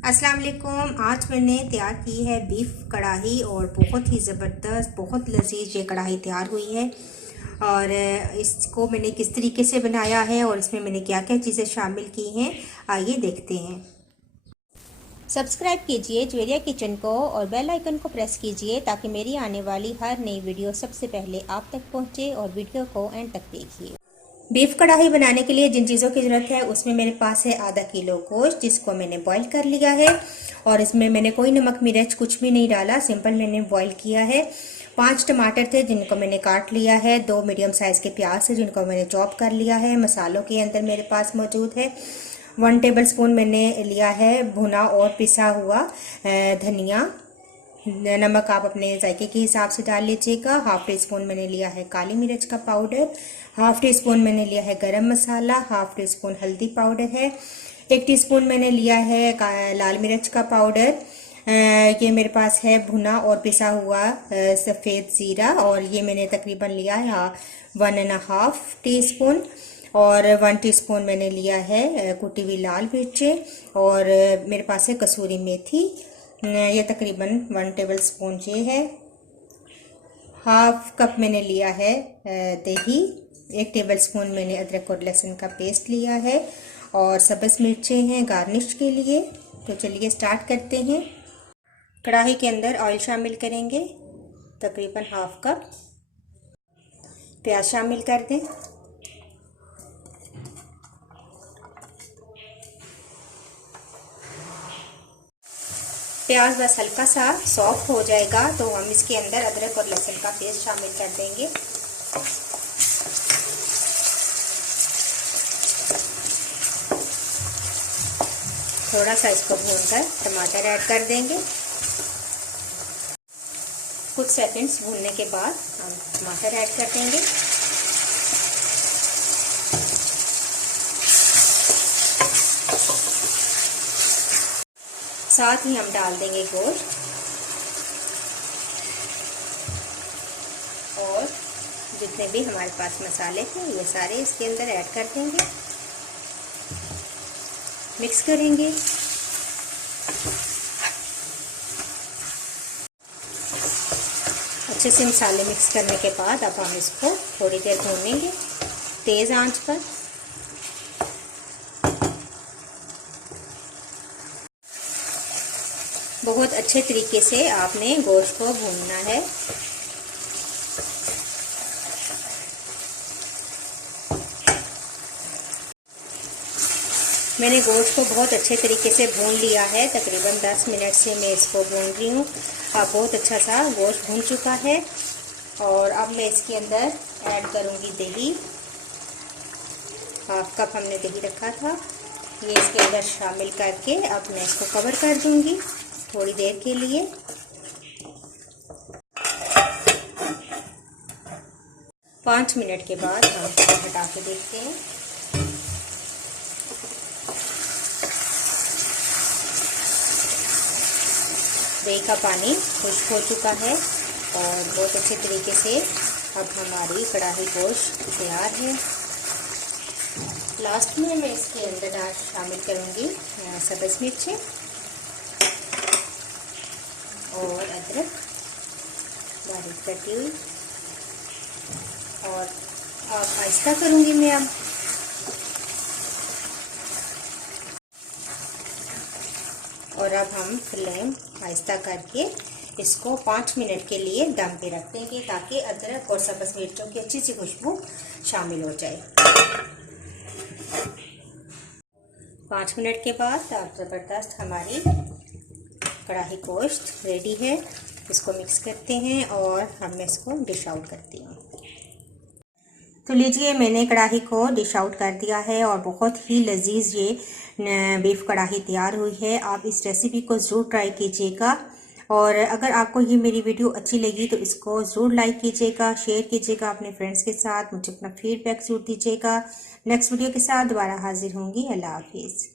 अस्सलाम वालेकुम। आज मैंने तैयार की है बीफ कढ़ाई और बहुत ही ज़बरदस्त, बहुत लजीज ये कढ़ाई तैयार हुई है। और इसको मैंने किस तरीके से बनाया है और इसमें मैंने क्या क्या चीज़ें शामिल की हैं, आइए देखते हैं। सब्सक्राइब कीजिए ज्वेरिया किचन को और बेल आइकन को प्रेस कीजिए ताकि मेरी आने वाली हर नई वीडियो सबसे पहले आप तक पहुँचे। और वीडियो को एंड तक देखिए। बीफ कढ़ाई बनाने के लिए जिन चीज़ों की ज़रूरत है उसमें मेरे पास है आधा किलो गोश्त, जिसको मैंने बॉईल कर लिया है। और इसमें मैंने कोई नमक मिर्च कुछ भी नहीं डाला, सिंपल मैंने बॉईल किया है। 5 टमाटर थे जिनको मैंने काट लिया है। 2 मीडियम साइज़ के प्याज थे जिनको मैंने चॉप कर लिया है। मसालों के अंदर मेरे पास मौजूद है 1 टेबल स्पून मैंने लिया है भुना और पिसा हुआ धनिया। नमक आप अपने जायके के हिसाब से डाल लीजिएगा। हाफ टी स्पून मैंने लिया है काली मिर्च का पाउडर। हाफ टी स्पून मैंने लिया है गरम मसाला। हाफ टी स्पून हल्दी पाउडर है। 1 टीस्पून मैंने लिया है लाल मिर्च का पाउडर। ये मेरे पास है भुना और पिसा हुआ सफ़ेद ज़ीरा, और ये मैंने तकरीबन लिया है 1.5 टीस्पून। और 1 टीस्पून मैंने लिया है कुटी हुई लाल मिर्चें, और मेरे पास है कसूरी मेथी, ये तकरीबन 1 टेबल स्पून ये है। हाफ कप मैंने लिया है दही। 1 टेबल स्पून मैंने अदरक और लहसुन का पेस्ट लिया है, और सब्ज़ मिर्चें हैं गार्निश के लिए। तो चलिए स्टार्ट करते हैं। कढ़ाई के अंदर ऑयल शामिल करेंगे, तकरीबन हाफ कप। प्याज शामिल कर दें। प्याज बस हल्का सा सॉफ्ट हो जाएगा तो हम इसके अंदर अदरक और लहसुन का पेस्ट शामिल कर देंगे। थोड़ा सा इसको भूनकर टमाटर ऐड कर देंगे। कुछ सेकंड्स भूनने के बाद हम टमाटर ऐड कर देंगे। साथ ही हम डाल देंगे गोश्त और जितने भी हमारे पास मसाले थे ये सारे इसके अंदर ऐड कर देंगे। मिक्स करेंगे। अच्छे से मसाले मिक्स करने के बाद अब हम इसको थोड़ी देर भूनेंगे तेज़ आंच पर। बहुत अच्छे तरीके से आपने गोश्त को भूनना है। मैंने गोश्त को बहुत अच्छे तरीके से भून लिया है। तकरीबन 10 मिनट से मैं इसको भून रही हूँ। अब बहुत अच्छा सा गोश्त भून चुका है। और अब मैं इसके अंदर ऐड करूँगी दही। हाफ कप हमने दही रखा था, ये इसके अंदर शामिल करके अब मैं इसको कवर कर दूँगी थोड़ी देर के लिए। पाँच मिनट के बाद हम इसको हटा के देखते हैं। दही का पानी खुश्क हो चुका है और बहुत अच्छे तरीके से अब हमारी कढ़ाई गोश्त तैयार है। लास्ट में मैं इसके अंदर शामिल करूँगी सब्ज़ मिर्चें और अदरक बारीक कटी हुई, और आहिस्ता करूँगी मैं अब। और अब हम फ्लेम आहिस्ता करके इसको 5 मिनट के लिए दम पे रख देंगे ताकि अदरक और सब्ज़ मिर्चों की अच्छी सी खुशबू शामिल हो जाए। 5 मिनट के बाद अब ज़बरदस्त हमारी कढ़ाई गोश्त रेडी है। इसको मिक्स करते हैं और हम इसको डिश आउट करती हूँ। तो लीजिए मैंने कढ़ाई को डिश आउट कर दिया है और बहुत ही लजीज ये बीफ कढ़ाई तैयार हुई है। आप इस रेसिपी को ज़रूर ट्राई कीजिएगा, और अगर आपको ये मेरी वीडियो अच्छी लगी तो इसको ज़रूर लाइक कीजिएगा, शेयर कीजिएगा अपने फ्रेंड्स के साथ। मुझे अपना फीडबैक ज़रूर दीजिएगा। नेक्स्ट वीडियो के साथ दोबारा हाजिर होंगी। अल्लाह हाफिज़।